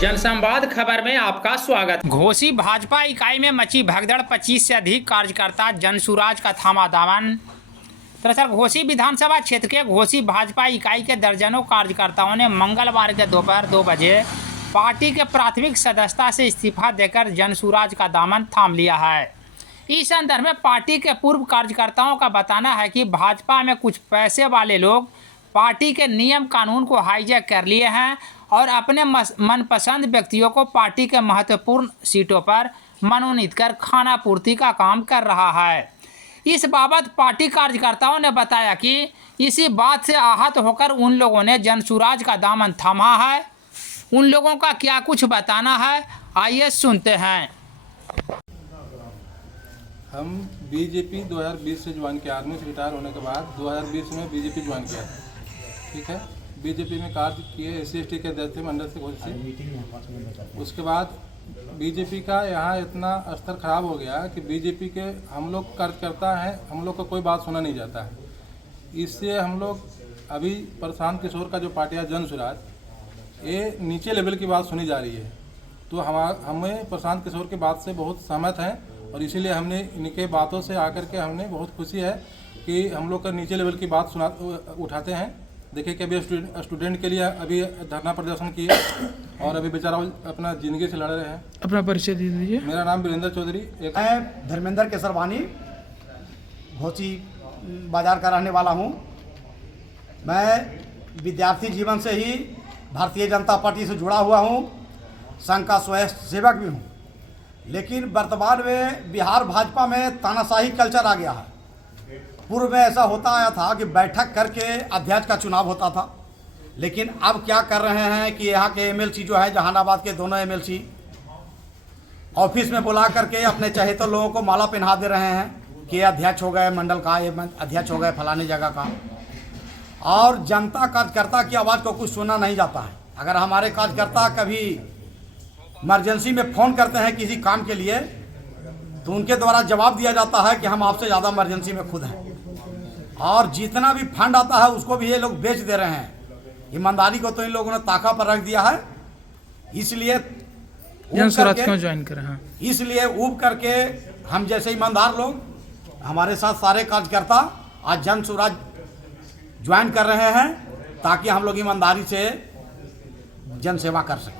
जनसंवाद खबर में आपका स्वागत। घोसी भाजपा इकाई में मची भगदड़, 25 से अधिक कार्यकर्ता जनसुराज का थामा दामन। दरअसल घोसी विधानसभा क्षेत्र के घोसी भाजपा इकाई के दर्जनों कार्यकर्ताओं ने मंगलवार के दोपहर 2 बजे पार्टी के प्राथमिक सदस्यता से इस्तीफा देकर जनसुराज का दामन थाम लिया है। इस संदर्भ में पार्टी के पूर्व कार्यकर्ताओं का बताना है कि भाजपा में कुछ पैसे वाले लोग पार्टी के नियम कानून को हाईजैक कर लिए हैं और अपने मनपसंद व्यक्तियों को पार्टी के महत्वपूर्ण सीटों पर मनोनीत कर खाना पूर्ति का काम कर रहा है। इस बाबत पार्टी कार्यकर्ताओं ने बताया कि इसी बात से आहत होकर उन लोगों ने जनसुराज का दामन थामा है। उन लोगों का क्या कुछ बताना है, आइए सुनते हैं। हम बीजेपी 2020 से ज्वाइन किया, आर्मी से रिटायर होने के बाद 2020 में बीजेपी ज्वाइन किया, ठीक है। बीजेपी में कार्य किए, SC/ST के अध्यक्ष थे मंडल से घोसी। उसके बाद बीजेपी का यहाँ इतना स्तर खराब हो गया कि बीजेपी के हम लोग कार्यकर्ता हैं, हम लोग को कोई बात सुना नहीं जाता है। इससे हम लोग अभी प्रशांत किशोर का जो पार्टी है जनसुराज, ये नीचे लेवल की बात सुनी जा रही है। तो हमें प्रशांत किशोर की बात से बहुत सहमत हैं और इसीलिए हमने इनके बातों से आकर के हमने बहुत खुशी है कि हम लोग का नीचे लेवल की बात उठाते हैं। देखिए कि अभी स्टूडेंट के लिए अभी धरना प्रदर्शन किए और अभी बेचारा अपना ज़िंदगी से लड़ रहे हैं। अपना परिचय दे दीजिए। मेरा नाम वीरेंद्र चौधरी। मैं धर्मेंद्र केसरवानी घोसी बाजार का रहने वाला हूँ। मैं विद्यार्थी जीवन से ही भारतीय जनता पार्टी से जुड़ा हुआ हूँ, संघ का स्वयं सेवक भी हूँ। लेकिन वर्तमान में बिहार भाजपा में तानाशाही कल्चर आ गया है। पूर्व में ऐसा होता आया था कि बैठक करके अध्यक्ष का चुनाव होता था, लेकिन अब क्या कर रहे हैं कि यहाँ के MLC जो है, जहानाबाद के दोनों MLC ऑफिस में बुला करके अपने चहेते लोगों को माला पहना दे रहे हैं कि अध्यक्ष हो गए मंडल का, ये अध्यक्ष हो गए फलाने जगह का। और जनता कार्यकर्ता की आवाज़ को कुछ सुना नहीं जाता है। अगर हमारे कार्यकर्ता कभी इमरजेंसी में फ़ोन करते हैं किसी काम के लिए, तो उनके द्वारा जवाब दिया जाता है कि हम आपसे ज़्यादा इमरजेंसी में खुद हैं। और जितना भी फंड आता है उसको भी ये लोग बेच दे रहे हैं। ईमानदारी को तो इन लोगों ने ताका पर रख दिया है। इसलिए क्यों ज्वाइन करें? इसलिए ऊब करके हम जैसे ईमानदार लोग, हमारे साथ सारे कार्यकर्ता आज जनसुराज ज्वाइन कर रहे हैं ताकि हम लोग ईमानदारी से जनसेवा कर सकें।